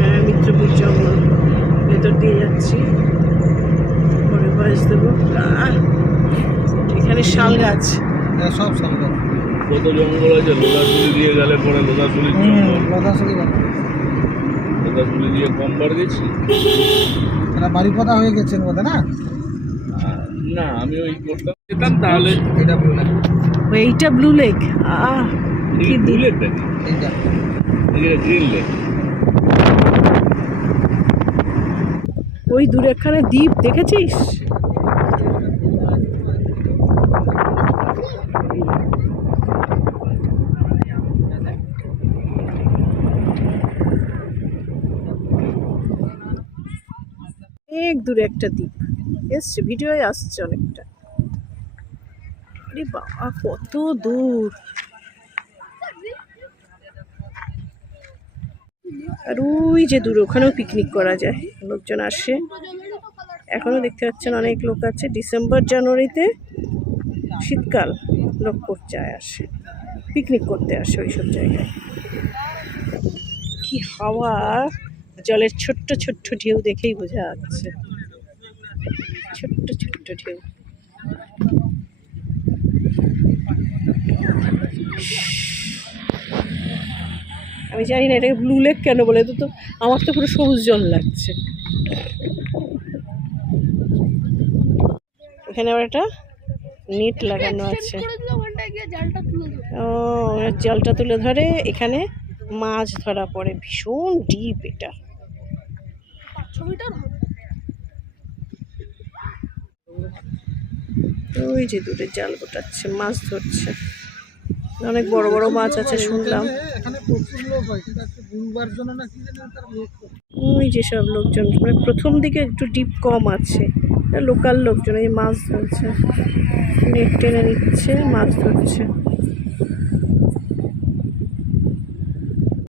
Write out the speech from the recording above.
হ্যাঁ, মিত্রপুর জঙ্গল ভেতর দিয়ে যাচ্ছি। পরে বয়স দেবো। এখানে শাল গাছ, সব শাল গাছ। কত জঙ্গল আছে, লোদাশুলি দিয়ে গেলে পরে লোদাশুলির জঙ্গল। লোদাশুলি দিয়ে কমবার গেছি। বাড়িপদা হয়ে গেছেন বোধ না? না, আমি ওই করতাম যেতাম তাহলে। এটা ব্লু লেক। এইটা ব্লু লেক। কি ব্লু লেক নাকি? এইটা গ্রিন লেক। ওই দূরে একখানে দ্বীপ দেখেছিস? অনেক দূরে একটা দ্বীপ এসছে, ভিডিওয় আসছে অনেকটা। আরে বাবা, কত দূর! আর ওই যে দূর, ওখানেও পিকনিক করা যায়, লোকজন আসে। এখনো দেখতে পাচ্ছেন অনেক লোক আছে। ডিসেম্বর জানুয়ারিতে, শীতকাল, লোক করতে আসে, পিকনিক করতে আসে ওইসব জায়গায়। কি হাওয়া! জলের ছোট্ট ছোট্ট ঢেউ দেখেই বোঝা যাচ্ছে, ছোট্ট ছোট্ট ঢেউ। আমি জানি না এটাকে ব্লু লেক কেন বলে, তো আমার তো পুরো সবুজ জল লাগছে। এখানে আবার একটা নেট লাগানো আছে। ও, জলটা তুলে ধরে, এখানে মাছ ধরা পড়ে। ভীষণ ডিপ এটা। ওই যে দূরে জাল গোটাচ্ছে, মাছ ধরছে। অনেক বড় বড় মাছ আছে শুনলাম। ওই যে সব লোকজন, মানে প্রথম দিকে একটু ডিপ কম আছে, লোকাল লোকজন এই মাছ ধরছে, নেট টেনে নিচ্ছে, মাছ ধরছে।